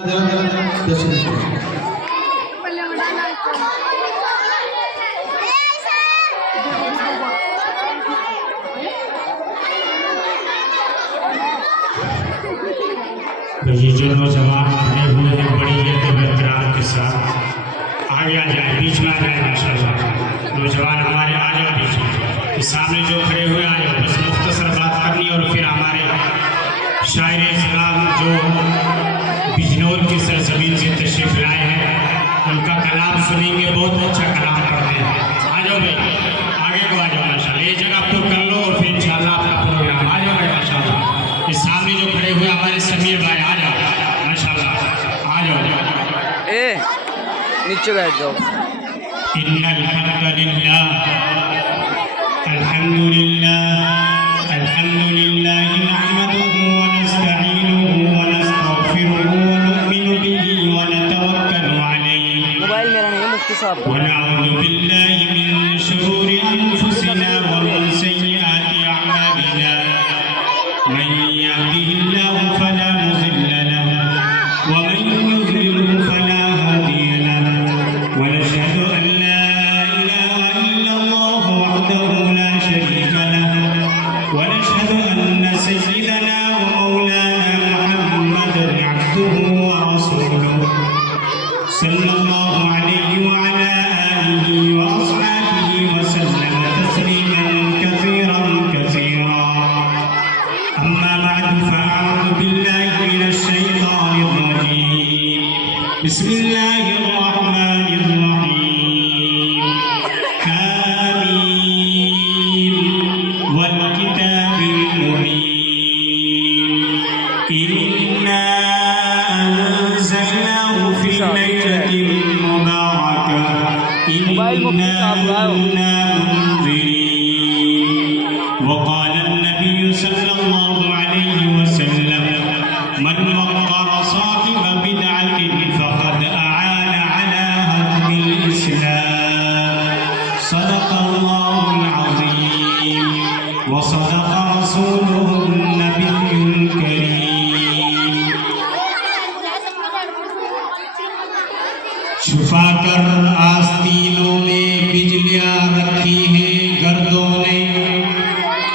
یہ جو نوجوان کھڑے ہوئے ہیں بڑی ادب احترام کے ساتھ آگے آ جائیں، بیچ میں آ جائیں ماشاءاللہ. نوجوان ہمارے آ جاؤ بیچ میں، سامنے جو کھڑے ہوئے آ جاؤ. بس مختصر بات کرنی اور پھر ہمارے شاعر اسلام جو بجنور کی سرزمین سے تشریف لائے ہیں ان کا کلام سنیں گے. بہت اچھا کلام کرتے ہیں. آ جاؤ بھائی، آگے کو آ جاؤ ماشاءاللہ. یہ جگہ پر کر لو اور پھر انشاءاللہ آپ کا پروگرام. آ جاؤ بھائی ماشاءاللہ. یہ سامنے جو کھڑے ہوئے ہمارے سمیر بھائی آ جاؤ ماشاءاللہ. آ جاؤ. نیچے بیٹھ جاؤ. ان الحمد للہ الحمد للہ الحمد للہ نحمده ونستعینه ونستغفره ونؤمن به ونتوکل علیہ. موبائل میرا نہیں ہے مفتی صاحب. ونعوذ باللہ من شرور انفسنا ومن سیئات اعمالنا. من يهده الله فلا مضل له ومن يضلل فلا هادي له. ونشهد أن لا إله إلا الله وحده لا شريك له. ونشهد أن سيدنا ومولانا محمدا عبده ورسوله صلى الله عليه وعلى آله وأصحابه وسلم تسليما كثيرا كثيرا. أما بعد فأعوذ بالله من الشيطان الرجيم. بسم الله الرحمن الرحيم. حميم والكتاب المبين. إنا أنزلناه في ليلة مباركة إنا كنا منذرين. وقال النبي صلى الله عليه وسلم من وقر صاحب بدعة فقد أعان على هدم الإسلام. صدق الله العظيم وصدق رسوله النبي الكريم. چھپا کر آستینوں میں بجلیاں رکھی ہیں گردوں نے.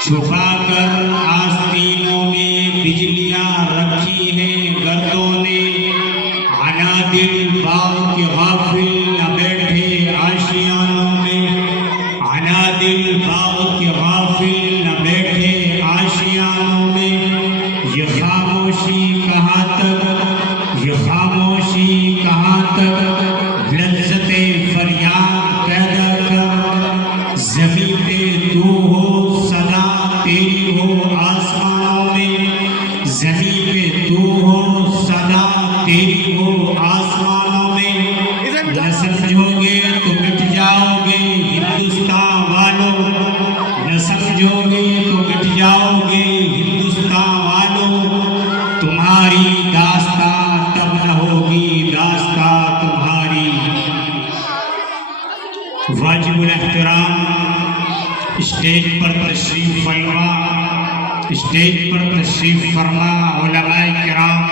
چھپا کر آستینوں میں بجلیاں رکھی ہیں گردوں نے. عنادل باغ کے غافل نہ بیٹھے آشیانوں میں. عنادل باغ کے غافل نہ بیٹھے آشیانوں میں. یہ خاموشی کہاں تک، یہ خاموشی کہاں تک. لذت فریاد پیدا کر زمین پہ تو ہو صدا تیری ہو آسمانوں میں. زمین پہ تو ہو صدا تیری ہو آسمانوں میں. نہ سمجھو گے تو مٹ جاؤ گے ہندوستان والوں. نہ سمجھو گے تو مٹ جاؤ گے ہندوستان والوں. تمہاری داستان تب نہ ہوگی داستان تمہاری. واجب الاحترام اسٹیج پر تشریف فرما، اسٹیج پر تشریف فرما علماء کرام،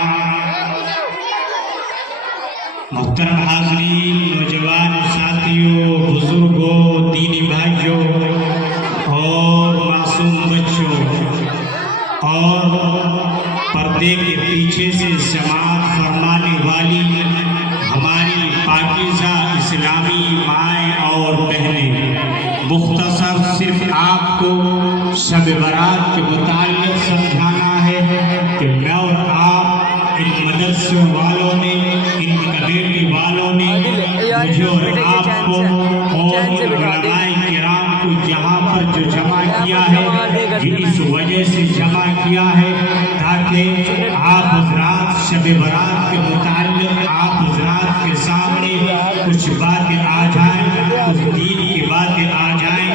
محترم حاضرین، نوجوان ساتھیوں، بزرگوں، دینی بھائیوں اور معصوم بچوں اور پردے کے پیچھے سے سماعت فرمانے والی ہماری پاکیزہ اسلامی مائیں اور بہنیں. مختصر صرف آپ کو شب برات کے متعلق سمجھانا ہے کہ میں اور آپ ان مدرسے والوں نے، ان کمیٹی والوں نے مجھے اور آپ کو اور علماء کرام کو جہاں پر جو جمع کیا ہے یہ اس وجہ سے جمع کیا ہے تاکہ آپ حضرات شب برات کے متعلق آپ حضرات کے سامنے کچھ باتیں آ جائیں، کچھ دین کی باتیں آ جائیں.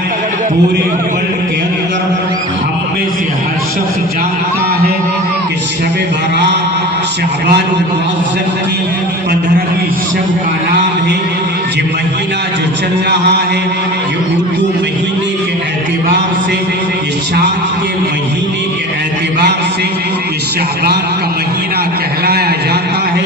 پورے ورلڈ کے اندر ہم میں سے ہر شخص جانتا ہے کہ شب برات شعبان المعظم کی 15ویں شب کا نام ہے. یہ مہینہ جو چل رہا ہے یہ اردو مہینے کے اعتبار سے، یہ شام کے مہینے کے اعتبار سے یہ شعبان کا مہینہ کہلایا جاتا ہے.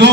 2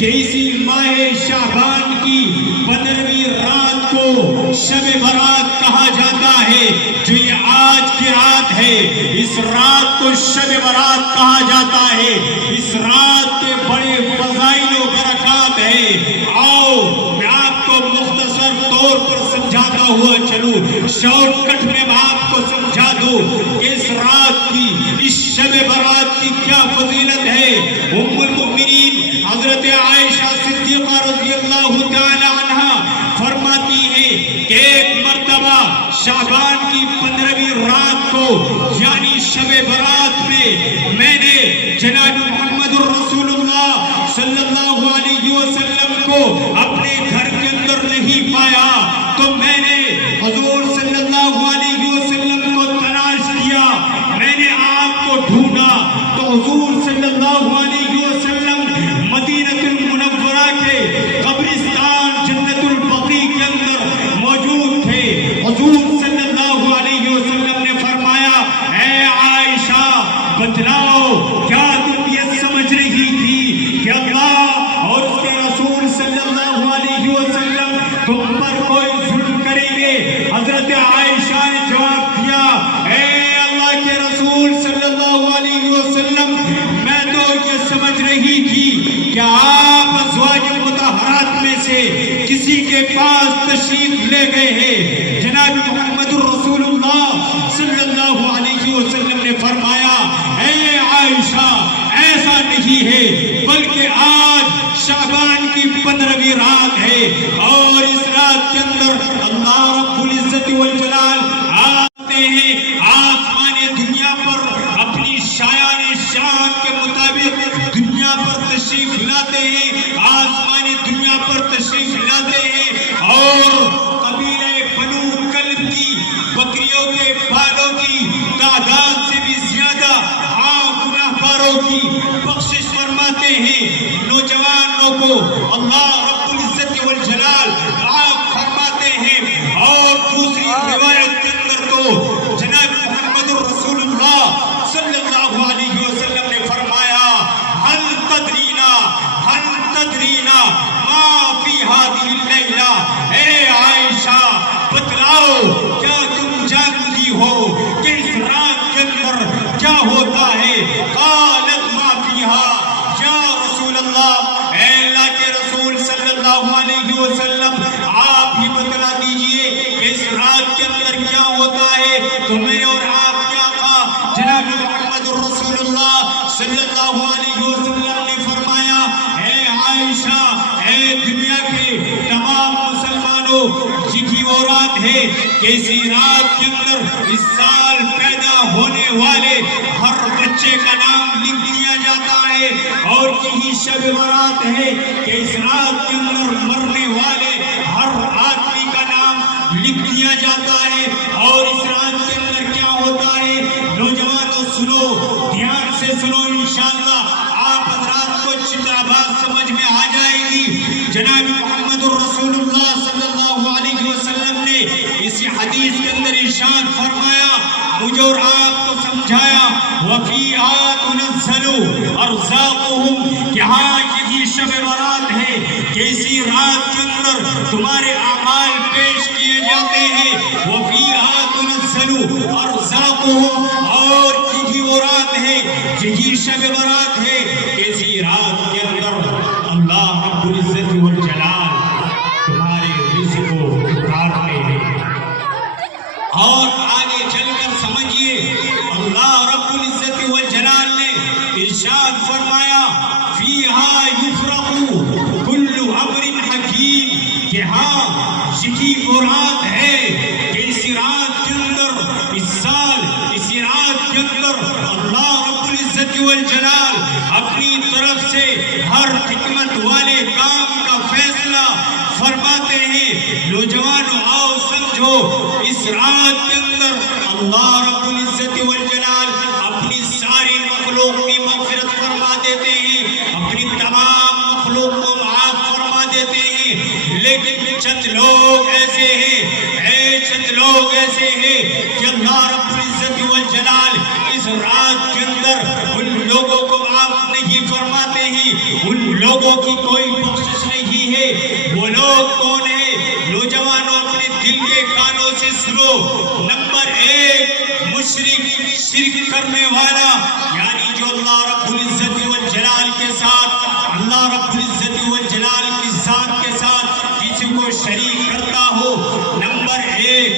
کہ اسی ماہ شعبان کی 15ویں رات کو شب برات کہا جاتا ہے، جو یہ آج کی رات ہے، اس رات کو شب برات کہا جاتا ہے۔ اس رات کے بڑے فضائل و برکات ہیں۔ آؤ میں آپ کو مختصر طور پر سمجھاتا ہوا چلوں، شارٹ کٹ میں آپ کو سمجھا دوں کہ اس رات کی، اس شب برات کی کیا فضیلت ہے۔ ام المؤمنین حضرت عائشہ صدیقہ رضی اللہ تعالی عنہا فرماتی ہیں کہ ایک مرتبہ شعبان کی 15ویں رات کو یعنی شب برات میں نے جناب محمد رسول اللہ صلی اللہ علیہ وسلم کو اپنے گھر کے اندر نہیں پایا، تو میں نے حضور صلی اللہ علیہ وسلم کو تلاش کیا، میں نے آپ کو ڈھونڈا تو حضور صلی اللہ علیہ وسلم مدینہ المنورہ کے قبرستان جنت البقیع کے اندر موجود تھے۔ حضور صلی اللہ علیہ وسلم نے فرمایا، اے عائشہ بتلاؤ کیا تم یہ سمجھ رہی تھی کہ اللہ اور اس کے رسول صلی اللہ علیہ وسلم تم پر کوئی ظلم کریں گے؟ حضرت عائشہ نے جواب دیا، اے اللہ کے رسول صلی اللہ علیہ وسلم، میں تو یہ سمجھ رہی تھی کہ آپ ازواج مطہرات میں سے کسی کے پاس تشریف لے گئے ہیں۔ جناب محمد رسول اللہ صلی اللہ علیہ وسلم نے فرمایا، اے عائشہ ایسا نہیں ہے، بلکہ آج شعبان کی 15ویں رات ہے، اور اس رات کے اندر اللہ رب العزت والجلال آتے ہیں آسمان دنیا پر اپنی شایان شان کے مطابق دنیا پر تشریف لاتے ہیں، آسمان دنیا پر تشریف لاتے ہیں، اور قبیلہ بنو کلب کی بکریوں کے بالوں کی تعداد سے بھی زیادہ گناہ گاروں کی بخشش فرماتے ہیں۔ نوجوانوں کو اللہ رب العزت والجلال معاف فرماتے ہیں، اور دوسری روایت کے اندر تو جناب محمد رسول اللہ صلی اللہ علیہ وسلم نے فرمایا، هل تدرینا ما فی هذه اللیلہ، اے عائشہ بتلاؤ کیا تم جانتی ہو کہ اس رات کے اندر کیا ہوتا ہے؟ قالت ما فیہا، یا رسول اللہ، اے اللہ کے رسول صلی اللہ علیہ وسلم آپ ہی بتلا دیجئے کہ اس رات کے اندر کیا ہوتا ہے۔ تو میں اور آپ کے آقا جناب محمد رسول اللہ صلی اللہ علیہ وسلم نے فرمایا، اے عائشہ، اے دنیا کے تمام مسلمانوں، یہی وہ رات ہے کہ اسی رات کے اندر اس سال پیدا ہونے والے ہر بچے کا نام لکھ دیا جاتا ہے، اور یہی شب برات ہے کہ اس رات کے اندر مرنے والے ہر آدمی کا نام لکھ دیا جاتا ہے۔ اور اس رات کے اندر کیا ہوتا ہے؟ نوجوانوں سنو، دھیان سے سنو، انشاءاللہ آپ حضرات کو چتراباد سمجھ میں آ جائے گی۔ جناب محمد رسول اللہ صلی اللہ علیہ وسلم نے اسی حدیث کے اندر ارشاد فرمایا، مجھے اور آپ کو سمجھایا، وَفِيهَا تُنَزَّلُ أَرْزَاقُهُمْ، کہ ہاں یہی شب برات ہے کہ اسی رات کے اندر تمہارے اعمال پیش کیے جاتے ہیں۔ وَفِيهَا تُنَزَّلُ أَرْزَاقُهُمْ، اور یہی وہ رات ہے، یہی شب برات ہے کہ اسی رات کے اندر اللہ رب العزت والجلال تمہارے رزق کو اتارتے ہیں۔ اور آگے چل کر سمجھیے، اللہ رب العزت والجلال نے ارشاد فرمایا، فیہا یفرق کل امر حکیم، کہ ہاں یہی وہ رات ہے کہ اسی رات کے اندر، اس سال اسی رات کے اندر اللہ رب العزت والجلال اپنی طرف سے ہر حکمت والے کام کا فیصلہ فرماتے ہیں۔ نوجوانوں آؤ سمجھو، اس رات کے اندر اللہ رب العزت والجلال اپنی ساری مخلوق کی مغفرت فرما دیتے ہیں، اپنی تمام مخلوق کو معاف فرما دیتے ہیں، لیکن چند لوگ ایسے ہیں، چند لوگ ایسے ہیں کہ اللہ رب العزت والجلال اس رات کے اندر ان لوگوں کو معاف نہیں نہیں فرماتے ہیں ان لوگوں کی کوئی بخشش نہیں ہے۔ وہ لوگ کون ہیں؟ نوجوانوں اپنے دل کے کانوں سے سنو۔ نمبر 1 مشرک، شرک کرنے والا، یعنی جو اللہ رب العزت والجلال کے ساتھ، اللہ رب العزت والجلال کی ذات کے ساتھ کسی کو شریک کرتا ہو۔ نمبر 1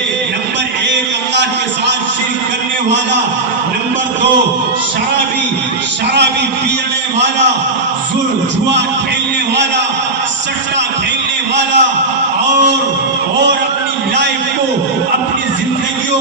اللہ کے ساتھ شرک کرنے والا۔ نمبر 2 شرابی پینے والا، جوا کھیلنے والا، سٹا کھیلنے والا، اور اپنی لائف کو، اپنی زندگیوں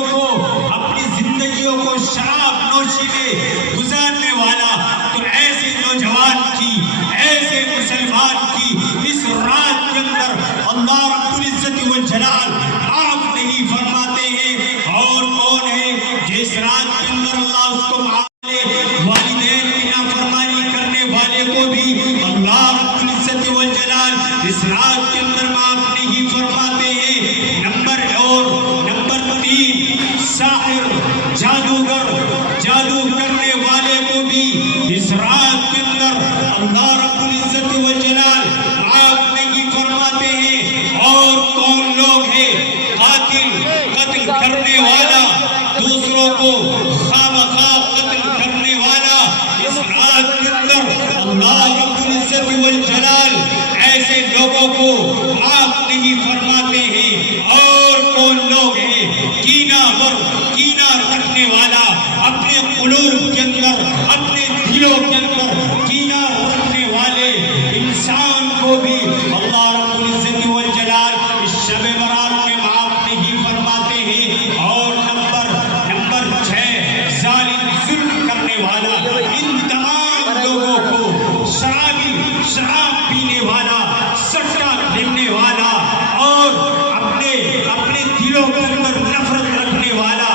کو شراب نوشی میں گزارنے والا۔ تو ایسے نوجوان کی، ایسے مسلمان کی اس رات کے اندر اللہ رب العزت والجلال معاف نہیں فرماتے ہیں۔ اور کون ہے جس رات کے اندر اللہ اس کو معاف کرے؟ والدین کی نافرمانی کرنے والے کو بھی اللہ رب العزت والجلال اس رات کے اندر معاف نہیں فرماتے ہیں۔ نمبر 3 ساحر، جادو کرنے والے کو بھی اس رات کے اندر اللہ رب العزت والجلال معاف نہیں فرماتے ہیں۔ اور کون لوگ ہیں؟ قتل کرنے والا، دوسروں کو خامخواہ قتل کرنے والا، اس رات کے اندر اللہ رب العزت والجلال ایسے لوگوں کو معاف نہیں فرماتے ہیں۔ اور کون لوگ ہیں؟ کینہ رکھنے والا، اپنے قلوب کے اندر، اپنے دلوں کے اندر کینہ رکھنے والے انسان کو بھی اللہ رب العزت والجلال اس شب برات میں معاف نہیں فرماتے ہیں۔ اور نمبر 6 ظالم، ظلم کرنے والا، ان تمام لوگوں کو، شراب پینے والا، سٹا کھیلنے والا، اور اپنے دلوں کے اندر نفرت رکھنے والا،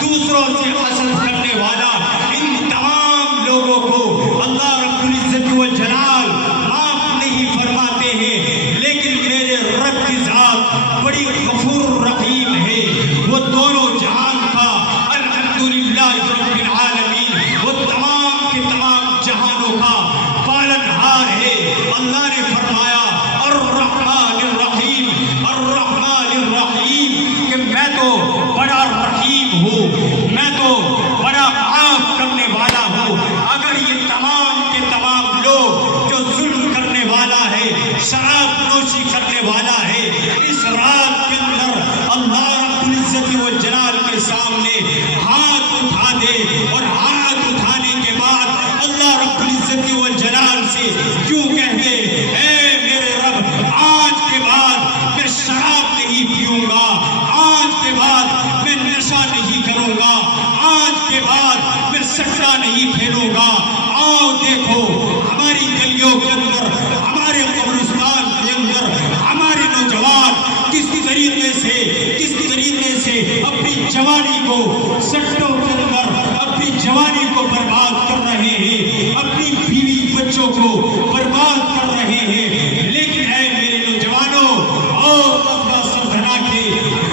دوسروں سے حسد کرنے والا، ان تمام لوگوں کو اللہ رب العزت والجلال معاف نہیں فرماتے ہیں۔ لیکن میرے رب کی ذات بڑی غفور رحیم ہے، وہ دونوں جہان کا الحمدللہ رب العالمین، وہ تمام کے تمام جہانوں کا پالنہار ہے۔ اللہ نے فرمایا الرحمن الرحیم، الرحمن الرحیم، کہ میں تو بڑا رحیم ہوں، میں تو بڑا معاف کرنے والا ہوں۔ اگر یہ تمام کے تمام لوگ جو ظلم کرنے والا ہے، شراب نوشی کرنے والا ہے، اس رات کے اندر اللہ رب العزت والجلال کے سامنے ہاتھ اٹھا دے، اور ہاتھ اٹھانے کے بعد اللہ رب العزت والجلال سے کیوں کہہ دے، اے میرے رب، آج کے بعد میں شراب نہیں پیوں گا، آج کے بعد میں نشہ نہیں کروں گا، آج کے بعد میں سٹا نہیں کھیلوں گا۔ آؤ دیکھو ہماری گلیوں کے اندر، ہمارے قبرستان کے اندر ہمارے نوجوان کس طریقے سے اپنی جوانی کو سٹوں کے اندر، اپنی جوانی کو برباد کر رہے ہیں، اپنی بیوی بچوں کو برباد کر رہے ہیں۔ لیکن اے میرے نوجوانوں اور قصبہ سربھنا کے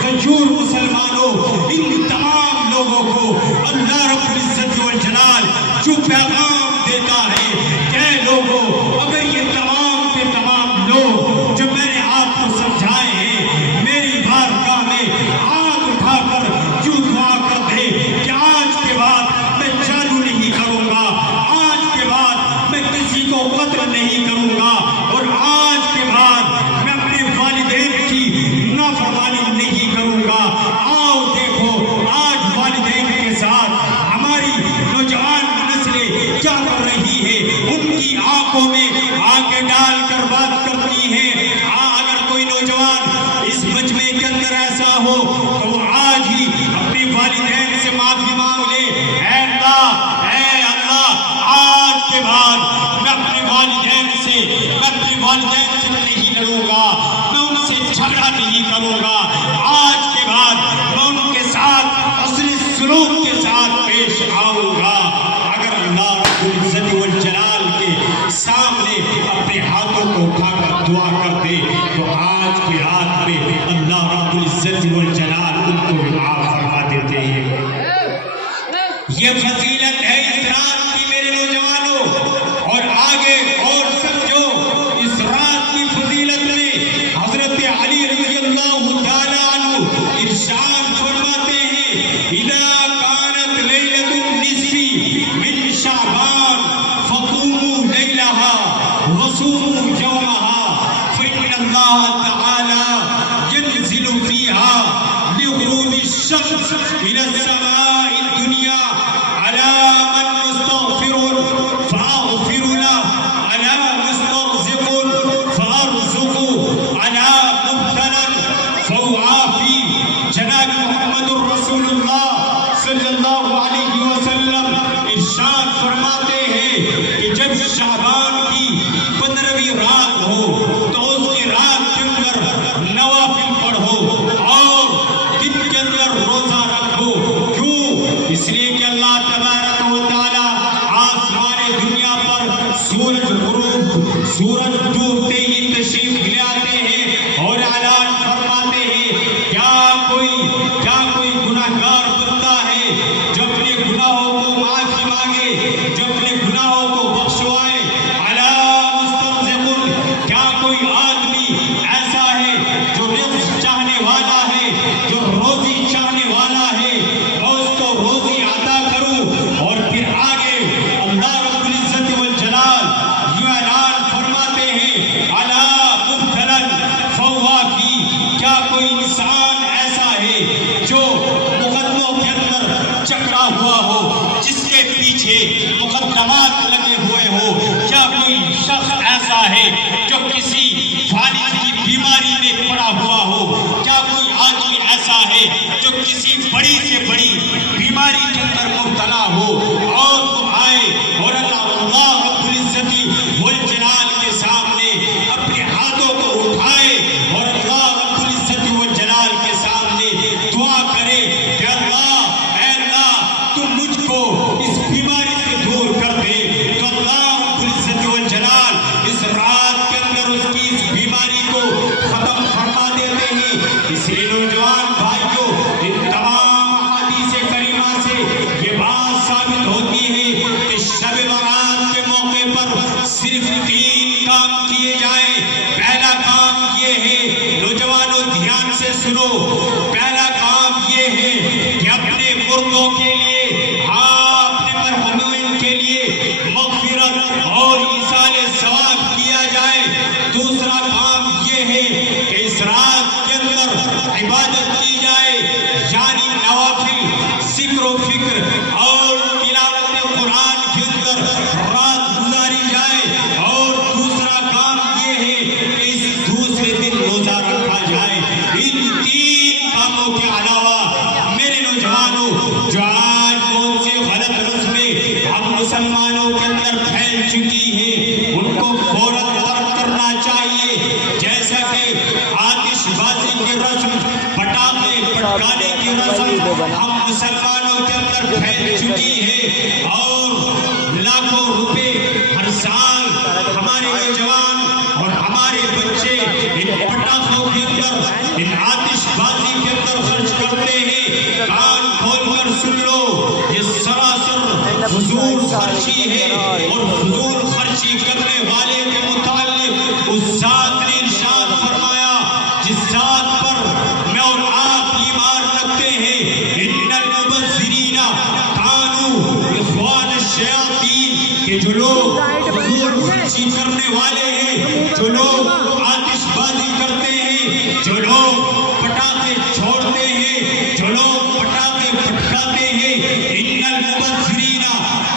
غیور مسلمانوں، ان تمام لوگوں کو اللہ رب العزت والجلال جو پیغام دیتا ہے کہ اے لوگوں، اگر یہ تمام کے تمام لوگ جو میں نے آپ کو سمجھائے ہیں، میری بارگاہ میں ہاتھ اٹھا کر جو دعا کر دے کہ آج کے بعد میں جادو نہیں کروں گا، آج کے بعد میں کسی کو قتل نہیں کروں گا، اور آج کے بعد میں اپنے والدین کی نافرمانی نہیں کروں گا۔ آؤ دیکھو آج والدین کے ساتھ ہماری نوجوان نسلیں کیا کر رہی ہے، ان کی آنکھوں میں آنکھیں ڈال کر بات کرتی ہیں۔ اگر کوئی نوجوان اس مجمع کے اندر ایسا ہو تو وہ آج ہی اپنے والدین سے معافی مانگ لے، اے اللہ، آج کے بعد میں اپنے والدین سے نہیں لڑوں گا، میں ان سے جھگڑا نہیں کروں گا، آج کے بعد میں ان کے ساتھ اصلی سلوک کے ساتھ پیش آؤں گا۔ اگر اللہ رب العزت والجلال کے سامنے اپنے ہاتھوں کو اٹھا کر دعا کر دے تو آج کی رات میں اللہ رب العزت والجلال ان کو معاف فرما دیتے ہیں۔ یہ فضیلت ہے اس رات کی میرے نوجوانوں، اور فاحذروا يومها فإن الله تعالى ينزل فيها لغروب الشمس إلى السماء الدنيا على من مستغفر فأغفر له، على مسترزق فأرزق، على مبتلى فأعافي. جناب محمد رسول اللہ صلی اللہ علیہ وسلم ارشاد فرماتے ہیں کہ جب شعبان کی 15ویں رات ہو تو اس کی رات کے اندر نوافل پڑھو اور دن کے اندر روزہ رکھو. کیوں؟ اس لیے کہ اللہ تبارک و تعالی آسمان دنیا پر سورج غروب سورج ڈوبتے ہی تشریف لے آتے ہیں اور اعلان فرماتے ہیں کیا کوئی گناہگار بندہ ہے جو اپنے گناہوں کو معافی مانگے، جو اپنے گناہوں کو بخشوائے. علی مسترزق، کیا کوئی آدمی ایسا ہے جو رزق چاہنے والا ہے، جو روزی چاہنے والا ہے، میں اس کو روزی عطا کروں. اور پھر آگے اللہ رب العزت والجلال یہ اعلان فرماتے ہیں علی مبتلن فواکی، کیا کوئی انسان ایسا ہے جو مقدموں کے اندر چکرا ہوا ہو، جس کے پیچھے مقدمات لگے ہوئے ہو. کیا کوئی شخص ایسا ہے جو کسی فالج کی بیماری میں پڑا ہوا ہو. کیا کوئی آدمی ایسا ہے جو کسی بڑی سے بڑی بیماری کے اندر مبتلا ہو اور وہ آئے اور اللہ رب العزت والجلال کے سامنے اپنے ہاتھوں کو اٹھائے اور اللہ رب العزت والجلال کے سامنے دعا کرے کہ اے اللہ تم مجھ کو اس بیماری سے دور کر دے، تو اللہ رب العزت والجلال اس رات کے اندر اس کی اس بیماری کو ختم فرما دیتے ہیں. اس لیے نوجوان بھائیوں، ان تمام احادیث کریمہ سے یہ بات ثابت ہوتی ہے کہ شب برات کے موقع پر صرف 3 کام کیے جائیں. پہلا کام یہ ہے، نوجوانوں دھیان سے سنو، پہلا کام یہ ہے کہ اپنے مردوں کے لیے، اپنے مرحومین کے لیے مغفرت اور ایصال ثواب کیا جائے. دوسرا کام یہ ہے کہ اس رات کے اندر عبادت کی جائے، یعنی نوافل، ذکر و فکر اور تلاوت قرآن کے اندر رات گزاری جائے. اور دوسرا کام یہ ہے کہ اس دوسرے دن روزہ رکھا جائے. ان 3 کاموں کے علاوہ میرے نوجوانوں، جو آج بہت سے غلط رسمیں ہم مسلمانوں کے اندر پھیل چکی ہیں، ان کو فوراً ترک کرنا چاہیے. جیسا کہ آتش بازی کی رسم، پٹاخے پٹکانے کی رسم ہم مسلمانوں کے اندر پھیل چکی ہے اور لاکھوں روپے ہر سال ہمارے نوجوان اور ہمارے بچے ان پٹاخوں کے اندر، ان آتش بازی کے اندر خرچ کرتے ہیں. کان کھول کر سن لو، یہ سراسر فضول خرچی ہے اور فضول خرچی کرنے والے کے متعلق اس ذات نے ارشاد فرمایا جس ذات پر میں اور آپ ایمان رکھتے ہیں، ان المبذرین کانوا اخوان الشیاطین، کہ جو لوگ فضول خرچی کرنے والے ہیں، جو لوگ آتش بازی کرتے ہیں، جو لوگ پٹاخے چھوڑتے ہیں، جو لوگ پٹاخے پھٹکاتے ہیں، ان المبذرین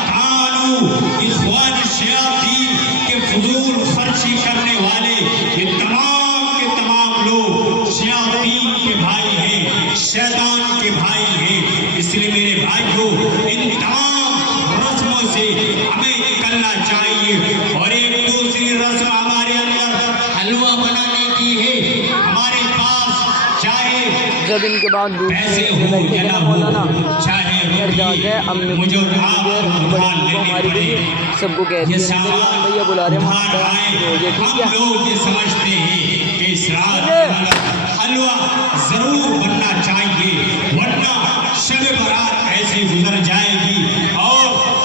کانوا اخوان الشیاطین، کہ فضول خرچی کرنے والے یہ تمام کے تمام لوگ شیاطین کے بھائی ہیں، شیطان کے بھائی ہیں. اس لیے میرے بھائیوں، ان تمام رسموں سے ہمیں نکلنا چاہیے. اور ایک دوسری رسم ہمارے اندر حلوہ بنانے کی ہے. ہمارے پاس چاہے جب ان کے بعد پیسے ہو یا نہ ہو، چاہے مجھے ادھار لینے پڑے، سب کو کہتے یہ ہیں سامان بھیا بلا رہے ادھار آئے. ہم لوگ یہ سمجھتے ہیں کہ اس رات کے اندر حلوہ ضرور بننا چاہیے، ورنہ شب برات ایسے گزر جائے گی اور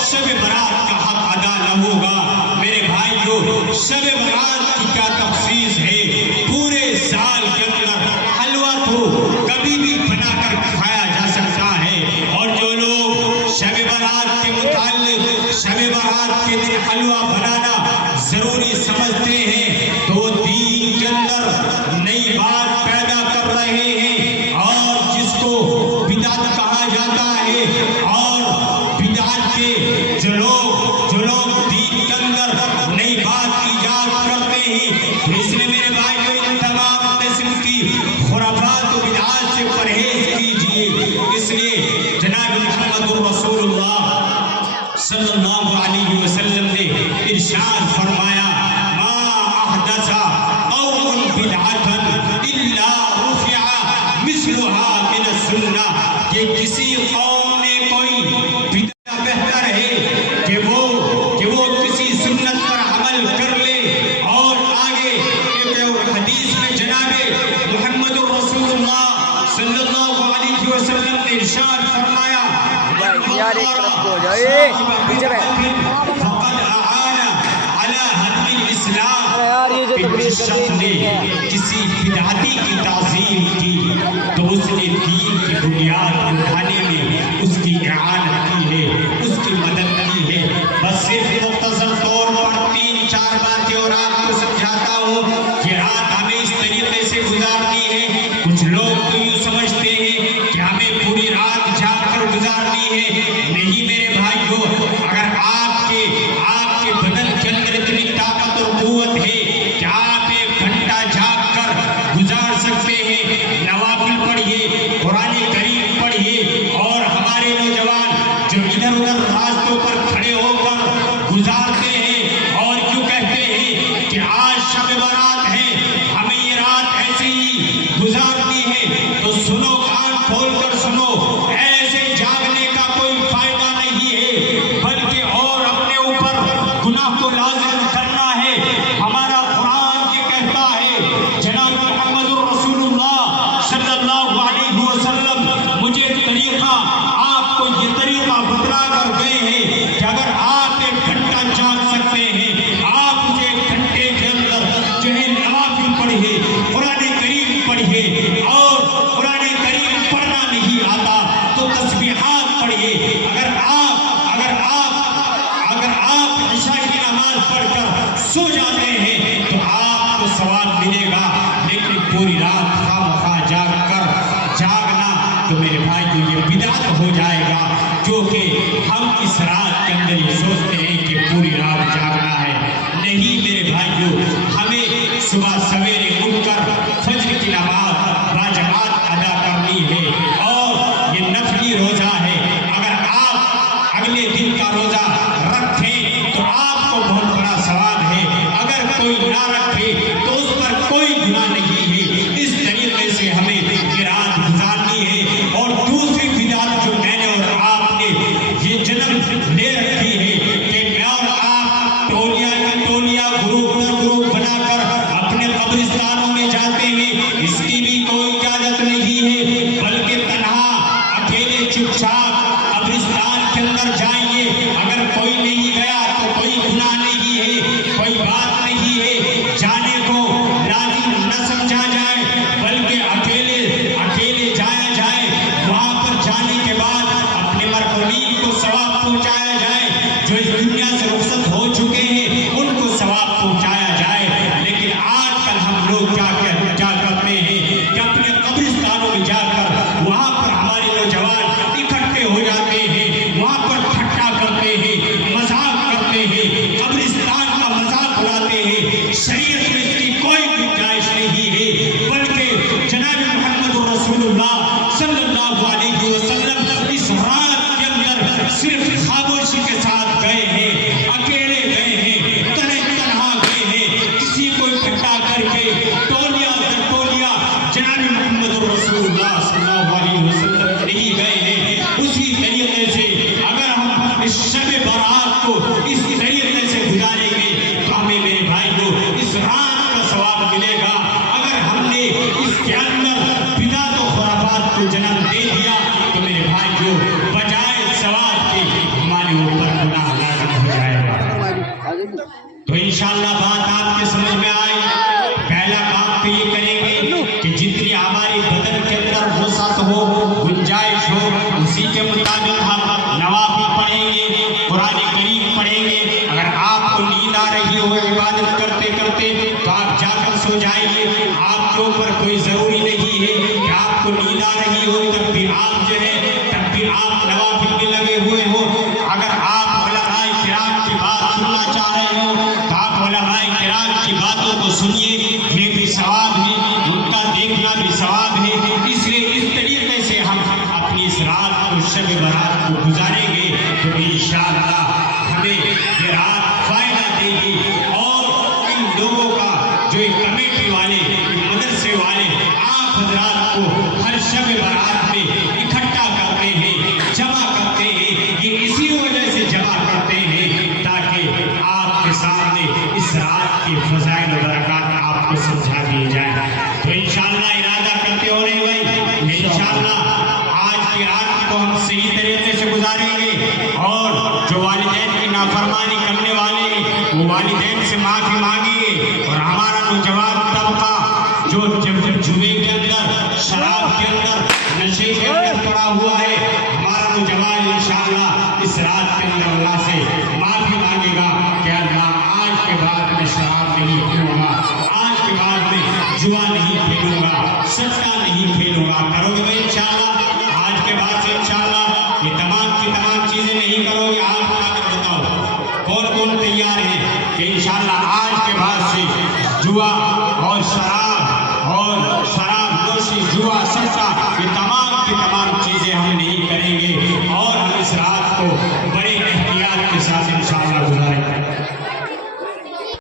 شب برات کا حق ادا نہ ہوگا. میرے بھائیوں، شب برات کی کیا تخصیص ہے؟ پورے سال کے اندر حلوہ تو کبھی بھی بنا کر کھایا جا سکتا ہے. اور جو لوگ شب برات کے متعلق شب برات کے دن حلوہ بنانا ضروری سمجھتے ہیں، بدعة إلا رفع مثلها من السنة کہ کسی قوم میں کوئی بدعت بہتر ہے کہ وہ کسی سنت پر عمل کر لے. اور آگے ایک حدیث میں جناب محمد رسول اللہ صلی اللہ علیہ وسلم نے ارشاد فرمایا یار ایک طرف کو ہو جائے پیچھے بیٹھ فقد اعان على حد الاسلام. یار یہ جو تقریر جس شخص نے کسی بدعتی کی تعظیم کی تو اس نے دین کی بنیاد اٹھانے میں اس کی اعانت کی ہے, اس کی مدد کی ہے. بس صرف مختصر طور پر 3-4 باتیں اور آپ کو سمجھاتا ہوں کہ رات ہمیں اس طریقے سے گزارنی ہے. کچھ لوگ تو یوں سمجھتے ہیں کہ ہمیں پوری رات جاگ کر گزارنی ہے. نہیں میرے بھائیو, اگر آپ کے بدن کے اندر اتنی طاقت اور قوت ہے کہ آپ 1 گھنٹہ جاگ کر گزار سکتے ہیں, نوافل پڑھیے, قرآن کریم پڑھیے. اور ہمارے نوجوان جو ادھر ادھر راستوں پر کھڑے ہو کر گزارتے ہیں اور کیوں کہتے ہیں کہ آج شب برات ہے, ہمیں یہ رات ایسے ہی گزارنی ہے, تو سنو, کان کھول کر سنو, ایسے جاگنے کا کوئی فائدہ نہیں ہے, بلکہ اور اپنے اوپر گناہ کو لازم کرنا ہے. ہمارا قرآن یہ کہتا ہے, جناب محمد رسول اللہ صلی اللہ علیہ وسلم مجھے طریقہ, آپ کو یہ طریقہ بتلا کر گئے ہیں کہ اگر آپ 1 گھنٹہ جاگ سکتے ہیں, آپ اسے 1 گھنٹے کے اندر جو ہے نوافل پڑھیے, قرآن کریم پڑھیے. اور قرآن کریم پڑھنا نہیں آتا تو تسبیحات پڑھیے. اگر آپ عشاء کی نماز پڑھ کر سو جاتے ہیں تو آپ کو ثواب ملے گا, لیکن پوری رات خواہ جاگنا تو میرے بھائی یہ بدعت ہو جائے گا. کیونکہ ہم اس رات کے اندر یہ سوچتے ہیں کہ پوری رات جاگنا ہے. نہیں میرے بھائیو, ہمیں صبح سویرے اٹھ کر فجر کی نماز باجماعت ادا کرنی ہے, اور یہ نفلی روزہ ہے. اگر آپ اگلے دن کا روزہ رکھیں تو آپ کو بہت بڑا ثواب ہے, اگر کوئی نہ رکھے تو اس پر کوئی گناہ نہیں ہے. اس طریقے سے ہمیں یہ رات گزارنی ہے. اور دوسری بدعت جو میں نے اور آپ نے یہ جنم لے رکھی ہے کہ میں اور آپ ٹولیاں گروپ بنا کر اپنے قبرستانوں میں جاتے ہیں, اس کی بھی کوئی اجازت نہیں ہے, بلکہ تنہا اکیلے چپ چاپ قبرستان کے اندر جائیے. اگر کوئی نہیں گیا تو کوئی گناہ نہیں ہے, کوئی بات نہیں ہے, جانے کو لازم نہ سمجھا جائے, بلکہ اکیلے جایا جائے. وہاں پر جانے کے بعد اپنے مرحومین کو ثواب پہنچایا جائے, جو اس دنیا سے رخصت ہو چکے ہیں ان کو ثواب پہنچایا جائے. لیکن آج کل ہم لوگ کیا کرتے ہیں کہ اپنے قبرستانوں میں جا کر وہاں پر ہمارے نوجوان اکٹھے ہو جاتے ہیں, وہاں پر ٹھٹا کرتے ہیں, مذاق کرتے ہیں, قبرستان کا مذاق اڑاتے ہیں. شریعت میں اس کی کوئی گنجائش نہیں ہے, بلکہ جناب محمد رسول اللہ صلی اللہ علیہ وسلم اس رات کے اندر صرف خاموشی کے ساتھ گئے ہیں, اکیلے گئے ہیں, تنہا گئے ہیں, کسی کو اکٹھا کر کے ٹولیاں در ٹولیاں جناب محمد رسول اللہ صلی اللہ علیہ وسلم نہیں گئے ہیں. اسی طریقے سے اگر ہم اس شب برات کو اس طریقے سے گزاریں گے تو ہمیں میرے بھائی کو اس رات کا ثواب ملے گا. اگر ہم نے اس کے اندر بدعت و خرافات کو جنم دے دیا تو میرے بھائی کو بجائے ثواب کے ہمارے اوپر گناہ لازم ہو جائے گا. تو انشاءاللہ بات آپ کے سمجھ میں آئی. پہلا کام تو یہ کریں گے کہ جتنی ہماری بدن کے اندر وسعت ہو, گنجائش ہو, اسی کے مطابق ہم نوافل پڑھیں گے, قرآن کریم پڑھیں گے. اگر آپ کو نیند آ رہی ہو عبادت کرتے کرتے تو آپ جا کر سو جائیے. آپ کے اوپر کوئی ضروری نہیں ہے کہ آپ کو نیند آ رہی ہو تب بھی آپ نوافل میں لگے ہوئے ہو. اگر آپ علماء کرام کی بات سننا چاہ رہے ہو تو آپ علماء کرام کی باتوں کو سنیے, یہ بھی ثواب ہے, ان کا دیکھنا بھی ثواب ہے. اس لیے اس طریقے سے ہم اپنی اس رات کو شب برات کو گزاریں گے تو انشاءاللہ ہمیں یہ رات فائدہ دے گی. اور ان لوگوں کا جو کمیٹی والے مدرسے کو ہر شب برات میں اکٹھا کرتے ہیں، جمع کرتے ہیں، یہ اسی وجہ سے جمع کرتے ہیں تاکہ آپ کے سامنے اس رات کے فضائل و برکات آپ کو سمجھا دیے جائیں۔ تو انشاءاللہ ارادہ کرتے ہو رہے بھائی، انشاءاللہ آج کی رات کو ہم صحیح طریقے سے گزاریں گے، اور جو والدین کی نافرمانی کرنے والے ہیں وہ والدین سے معافی مانگیں گے، اور ہمارا نوجوان طبقہ جو جوے کے اندر، شراب کے اندر، نشے کے اندر پڑا ہوا ہے، ہمارا نوجوان انشاءاللہ اس رات کے اندر اللہ سے معافی مانگے گا کہ اللہ آج کے بعد میں شراب نہیں پیوں گا، آج کے بعد میں جوا نہیں کھیلوں گا، سچا نہیں کھیلوں گا۔ کرو گے بھائی انشاءاللہ؟ آج کے بعد سے انشاءاللہ یہ تمام کی تمام چیزیں نہیں کرو گے۔ آپ اٹھا کر بتاؤ کون کون تیار ہے کہ انشاءاللہ آج کے بعد سے جوا اور شراب نوشی، جوا، سچا، یہ تمام کی تمام چیزیں ہم نہیں کریں گے، اور ہم اس رات کو